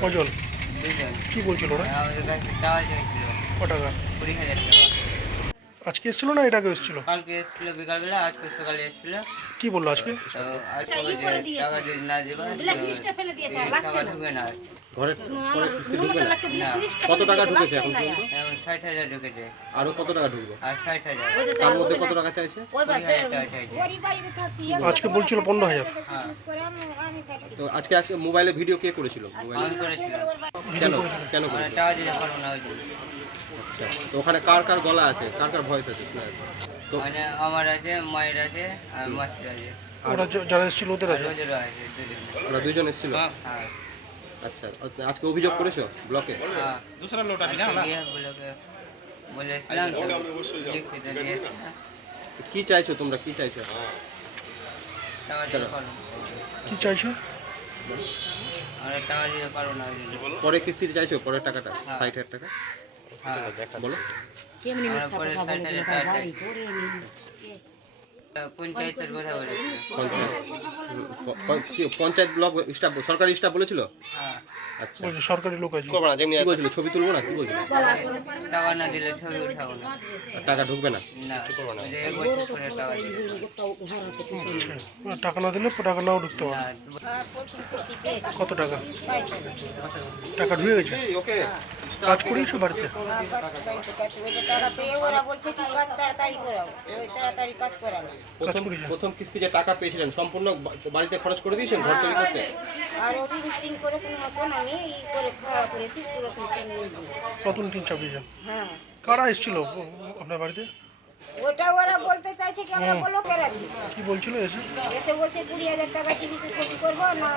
কজন? কি বলছিল ওরা? ক টাকা কুড়ি হাজার টাকা। আজকে এসেছিল না এটা আগে এসেছিল? কালকে এসেছিল বিকালবেলা আজকে সকালে এসেছিল। কি বলল আজকে? আজকে টাকা যদি না দেবা টাকা ঢুকে না। ঘরে কিস্তি ঢুকবে না? না কত টাকা ঢুকেছে এখন পর্যন্ত? এখন ষাট হাজার ঢুকেছে। আরও কত টাকা ঢুকবে? আর ষাট হাজার। তার মধ্যে কত টাকা চাইছে? আজকে বলছিল পনেরো হাজার। হ্যাঁ। তো আজকে আজকে মোবাইলে ভিডিও কে করেছিল? মোবাইলে কেন? কেন করেছিল? টাকা দিতে পারব না। আচ্ছা তো ওখানে কার কার গলা আছে কার কার ভয়েস আছে শোনা যাচ্ছে? তো মানে আমার আছে মায়ের আছে আর মাস্টার আছে ওরা যা- যারা এসেছিল ওদের আর আছে রোজেরও আছে দুজন ওরা দুজন এসেছিল হ্যাঁ আচ্ছা আজকে অভিযোগ করেছো ব্লকে হ্যাঁ दूसरा लोटा भी ना बोलोगे বলেছিলাম তো লিখিত দিয়ে এসেছিলাম। তো কি চাইছো তোমরা কি চাইছো টাকা দিতে পারবো না। কি চাইছো আমরা টাকা দিতে পারবো না ওই জন্য। পরে কিস্তি চাইছো পরের টাকাটা ষাট হাজার টাকা হ্যাঁ। পঞ্চায়েতের কথা পঞ্চায়েত। ব্লক স্টাফ সরকারি স্টাফ বলেছিল? হ্যাঁ। আচ্ছা। সরকারি লোক আছে। কি বলছিল ছবি তুলবো না? কি বলছিল? টাকা না দিলে ছবি উঠাবো না। টাকা ঢুকবে না? না ওই যে এক বছর পরে টাকা আচ্ছা না দিলে টাকা নাও ঢুকতে পারে কত টাকা? টাকা। ঢুকে গেছে? ওকে। কাজ করিয়েছো বাড়িতে? প্রথম? প্রথম কিস্তি যে টাকা পেয়েছিলেন সম্পূর্ণ বাড়িতে খরচ করে দিয়েছেন ঘর তৈরি করতে? আর অফিস মিটিং করে কোনো মতন আমি ই করে খাওয়া করেছি পুরো টিন চাপিয়েছেন হ্যাঁ। কারা এসেছিল আপনার বাড়িতে? ওটা ওরা বলতে চাইছে কি আমরা বলো করাচ্ছি কি বলছিল এসে? এসে বলছে কুড়ি হাজার টাকা করব না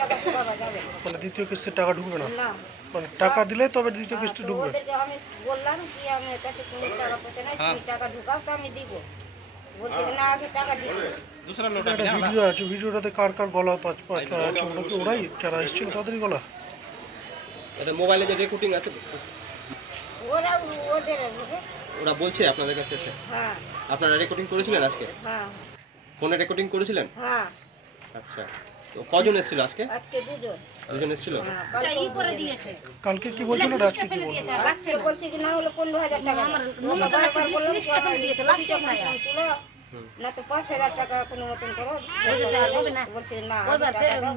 টাকা পাওয়া যাবে। মানে দ্বিতীয় কিস্তির টাকা ঢুকবে না? না। মানে টাকা দিলে তবে দ্বিতীয় কিস্তি ঢুকবে। আমি বললাম কি আমার কাছে কোনো টাকা পয়সা নাই তুমি টাকা ঢুকাও তো আমি দিব। বলছে না আগে টাকা দিব। একটা ভিডিও আছে ভিডিওটাতে কার কার গলা পাঁচ পাঁচ আছে কি ওরাই? যারা এসেছিল তাদেরই গলা? এটা মোবাইলে যে রেকর্ডিং আছে। ওরা ওদের ওরা বলছে আপনাদের কাছে এসে। হ্যাঁ। আপনারা রেকর্ডিং করেছিলেন আজকে? হ্যাঁ। ফোনে রেকর্ডিং করেছিলেন? হ্যাঁ। আচ্ছা। তো কজন এসেছিল আজকে? আজকে দুজন। দুজন এসেছিল? হ্যাঁ কালকে করে দিয়েছে। কালকে কি বলছিল? আজকে কি বলছিল? আজকে বলছে কি না হলো পনেরো হাজার টাকা। ওরা বারবার বললাম কি আমার দিয়েছে লাগছে তুলো না তো পাঁচ হাজার টাকা কোনো মতন করো বলছে না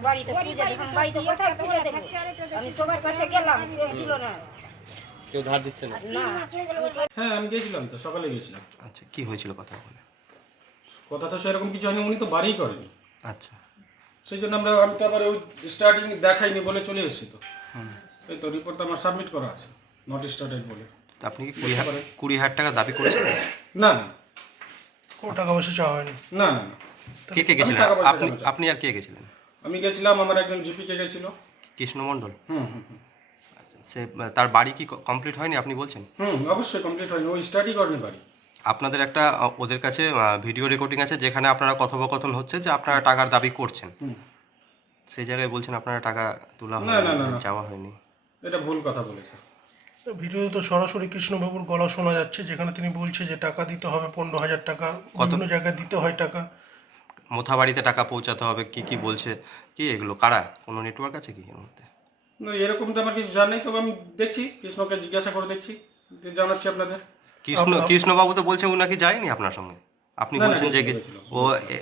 বাড়িতে পুজো দেখুন বাড়িতে কোথায় পুজো দেখব আমি সবার কাছে গেলাম কেউ দিল না। কেউ ধার দিচ্ছে না। না। হ্যাঁ আমি গেছিলাম তো সকালে গেছিলাম আচ্ছা কি হয়েছিল কথা বলে কথা তো সেরকম কিছু হয়নি উনি তো বাড়িই করেনি। আচ্ছা। সেই জন্য আমরা আমি তো আবার ওই স্টার্টিং দেখাইনি বলে চলে এসেছি তো। এই তো রিপোর্ট আমার সাবমিট করা আছে নট স্টার্টেড বলে। তা আপনি কি কুড়ি হাজার কুড়ি হাজার টাকা দাবি করেছেন? না না। কোনো টাকা পয়সা চাওয়া হয়নি। না না না। কে কে গেছিলেন? আপনি আপনি আর কে গেছিলেন? আমি গেছিলাম আমার একজন জিপিকে গেছিল। কৃষ্ণ মণ্ডল হুম হুম হুম। সে তার বাড়ি কি কমপ্লিট হয়নি আপনি বলছেন? হুম অবশ্যই কমপ্লিট হয়নি। ওই স্টার্টই করেনি বাড়ি। আপনাদের একটা ওদের কাছে ভিডিও রেকর্ডিং আছে যেখানে আপনারা কথোপকথন হচ্ছে যে আপনারা টাকার দাবি করছেন। সেই জায়গায় বলছেন আপনারা টাকা তোলা না, না, না, না। যাওয়া হয়নি। এটা ভুল কথা বলেছে। তো ভিডিওতে তো সরাসরি কৃষ্ণবাবুর গলা শোনা যাচ্ছে যেখানে তিনি বলছে যে টাকা দিতে হবে পনেরো হাজার টাকা বিভিন্ন জায়গায় দিতে হয় টাকা। মোথা বাড়িতে টাকা পৌঁছাতে হবে কি কি বলছে কি এগুলো কারা? কোনো নেটওয়ার্ক আছে কি এর মধ্যে? না এরকম তো আমার কিছু জানাই তবে আমি দেখছি কৃষ্ণকে জিজ্ঞাসা করে দেখছি দিয়ে জানাচ্ছি আপনাদের। কৃষ্ণ কৃষ্ণবাবু তো বলছে ও নাকি যায়নি আপনার সঙ্গে। আপনি না, না, বলছেন যে। ও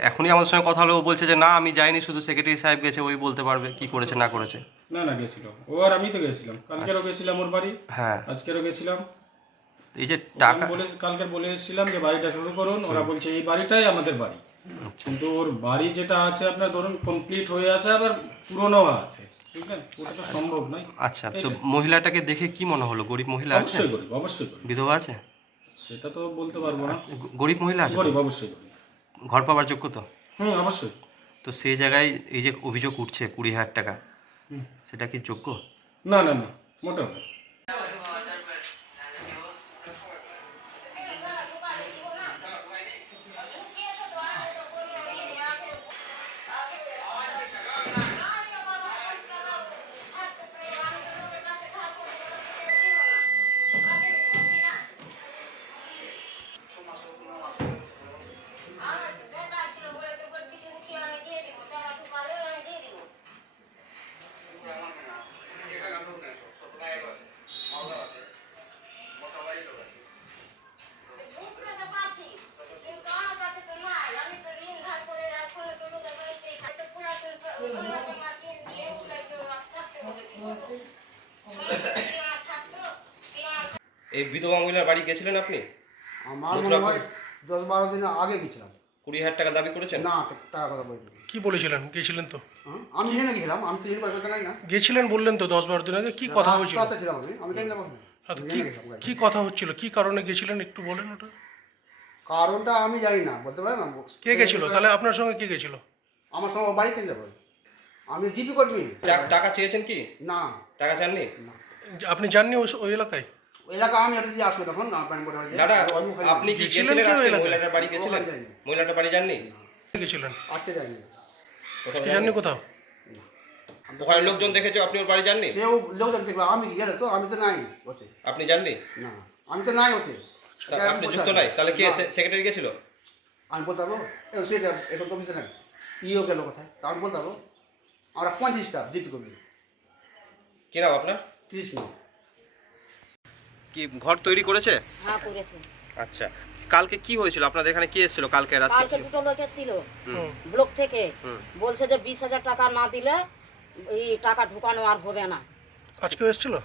এখনই আমার সঙ্গে কথা হলো ও বলছে যে না আমি যাইনি শুধু সেক্রেটারি সাহেব গেছে ওই বলতে পারবে কি করেছে না করেছে। না না গেছিল। ও আর আমি তো গেছিলাম কালকেরও গেছিলাম ওর বাড়ি হ্যাঁ। আজকেরও গেছিলাম। এই যে আমি টাকা বলে কালকে বলে এসেছিলাম যে বাড়িটা শুরু করুন ওরা বলছে এই বাড়িটাই আমাদের বাড়ি। কিন্তু ওর বাড়ি যেটা আছে আপনার ধরুন কমপ্লিট হয়ে আছে আবার পুরনো আছে। সম্ভব নয়। আচ্ছা তো মহিলাটাকে দেখে কি মনে হলো? গরিব মহিলা আছে? অবশ্যই গরিব অবশ্যই বিধবা আছে? সেটা তো বলতে পারব না। গরিব মহিলা আছে? গরিব অবশ্যই গরিব। ঘর পাওয়ার যোগ্য তো? হুম অবশ্যই। তো সেই জায়গায় এই যে অভিযোগ উঠছে কুড়ি হাজার টাকা সেটা কি যোগ্য? না না না মোটেও এই বিধবা মহিলার বাড়ি গেছিলেন আপনি? আমার মনে হয় দশ বারো দিন আগে গেছিলাম। কুড়ি হাজার টাকা দাবি করেছেন? না টাকা কথা বলিনি। কি বলেছিলেন? গেছিলেন তো? হ্যাঁ? আমি জেনে গেছিলাম আমি তো জেনে জানি না। গেছিলেন বললেন তো দশ বারো দিন আগে? কি কথা হয়েছিল? রাস্তাতে ছিলাম আমি আমি জানি না কথা আচ্ছা, কি জেনে গেছিলাম গাড়ি। কি কথা হচ্ছিল? কি কারণে গেছিলেন? একটু বলেন ওটা। কারণটা আমি জানি না বলতে পারি না? কে গেছিল? তাহলে আপনার সঙ্গে কে গেছিল? আমার সঙ্গে বাড়ি কেন যাব আমি জিপি কর্মী। টাক- টাকা চেয়েছেন কি? না। টাকা চাননি? না। আপনি জাননি ওই- ওই এলাকায়? এলাকা আমি এটা দিয়ে আসব তখন দাদা আপনি কি গেছিলেন আজকে মহিলাটার বাড়ি গেছিলেন। মহিলাটার বাড়ি যাননি? গেছিলেন? আসতে যাইনি। জাননি কোথাও? ওখানে লোকজন দেখেছে আপনি ওর বাড়ি যাননি? সেও লোকজন দেখবে আমি গেলে তো? আমি তো নাই ওতে। আপনি যাননি? না আমি তো নাই ওতে। আপনি যুক্ত নাই? তাহলে কে সেক্রেটারি গেছিল আমি বলতে পারব? সেটা এখন তো অফিসে নাই। ইও গেল কোথায়? তা আমি বলতে পারব? আমরা পঁয়ত্রিশ স্টাফ জিপি কর্মী কি নাম আপনার? কৃষ্ণ। কি ঘর তৈরি করেছে? হ্যাঁ করেছে। আচ্ছা। কালকে কি হয়েছিল? আপনাদের এখানে কে এসেছিল কালকে রাত্রে কালকে দুটো লোক এসেছিল। হুম। ব্লক থেকে। বলছে যে বিশ হাজার টাকা না দিলে এই টাকা ঢোকানো আর হবে না। আজকেও এসেছিল?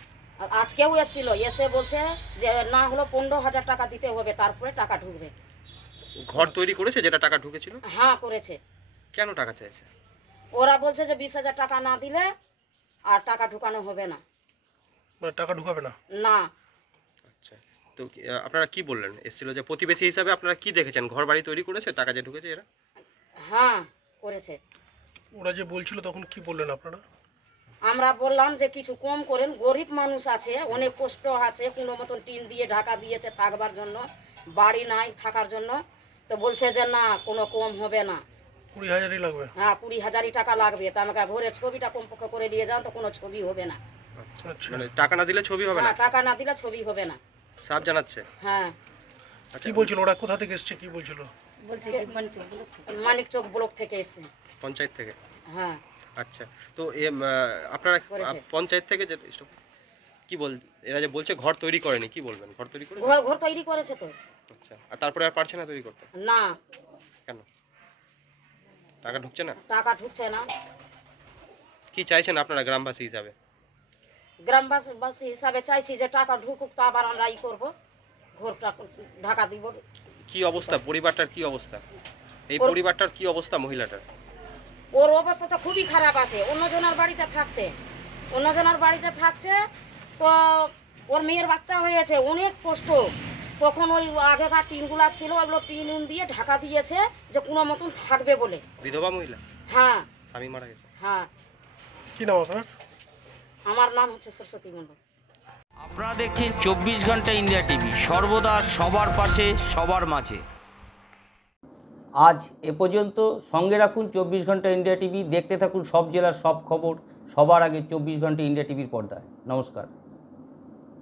আজকেও এসেছিল। এসে বলছে যে না হলো পনেরো হাজার টাকা দিতে হবে তারপরে টাকা ঢুকবে। ঘর তৈরি করেছে যেটা টাকা ঢুকেছিল? হ্যাঁ করেছে। কেন টাকা চাইছে? ওরা বলছে যে বিশ হাজার টাকা না দিলে আর টাকা ঢুকানো হবে না। মানে টাকা ঢুকাবে না? না। আচ্ছা। তো আপনারা কি বললেন? এসেছিল যে প্রতিবেশী হিসাবে আপনারা কি দেখেছেন? ঘর বাড়ি তৈরি করেছে? টাকা যে ঢুকেছে এরা? হ্যাঁ করেছে। ওরা যে বলছিল তখন কি বললেন আপনারা? আমরা বললাম যে কিছু কম করেন। গরিব মানুষ আছে অনেক কষ্ট আছে কোনো মতন টিন দিয়ে ঢাকা দিয়েছে থাকবার জন্য বাড়ি নাই থাকার জন্য। তো বলছে যে না কোনো কম হবে না। কুড়ি হাজারই লাগবে? হ্যাঁ কুড়ি হাজারই টাকা লাগবে। তা আমাকে ঘরের ছবিটা কমপক্ষে করে নিয়ে যান তো কোনো ছবি হবে না। আচ্ছা। মানে টাকা না দিলে ছবি হবে না? হ্যাঁ টাকা না দিলে ছবি হবে না। সাফ জানাচ্ছে। হ্যাঁ। আচ্ছা কি বলছিল? ওরা কোথা থেকে এসছে? কি বলছিল? বলছি মানিক চোখ ব্লক থেকে এসছে। পঞ্চায়েত থেকে? হ্যাঁ। আচ্ছা তো আহ, আপনারা পঞ্চায়েত থেকে যে কি বল এরা যে বলছে ঘর তৈরি করেনি কি বলবেন? ঘর তৈরি করে ঘর ঘর তৈরি করেছে তো। আচ্ছা আর তারপরে আর পারছে না তৈরি করতে? না। কেন? টাকা ঢুকছে না? টাকা ঢুকছে না। কি চাইছেন আপনারা গ্রামবাসী হিসাবে? গ্রামবাসী হিসাবে চাইছি যে টাকা ঢুকুক তো আবার আমরা ই করব। ঘরটা ঢাকা দিব। কি অবস্থা? পরিবারটার কি অবস্থা? এই পরিবারটার কি অবস্থা মহিলাটার? ওর অবস্থা তো খুবই খারাপ আছে। অন্যজনের বাড়িতে থাকছে। অন্যজনের বাড়িতে থাকছে তো ওর মেয়ের বাচ্চা হয়েছে অনেক কষ্ট। তখন ওই আগেকার টিনগুলা ছিল ওগুলো টিন উন দিয়ে ঢাকা দিয়েছে যে কোনো মতন থাকবে বলে। বিধবা মহিলা? হ্যাঁ। স্বামী মারা গেছে? হ্যাঁ। কি নাম আপনার? আমার নাম হচ্ছে সরস্বতী মণ্ডল। আপনারা দেখছেন চব্বিশ ঘণ্টা ইন্ডিয়া টিভি সর্বদা সবার পাশে সবার মাঝে। আজ এ পর্যন্ত সঙ্গে রাখুন চব্বিশ ঘণ্টা ইন্ডিয়া টিভি দেখতে থাকুন সব জেলার সব খবর সবার আগে চব্বিশ ঘণ্টা ইন্ডিয়া টিভির পর্দায়। নমস্কার।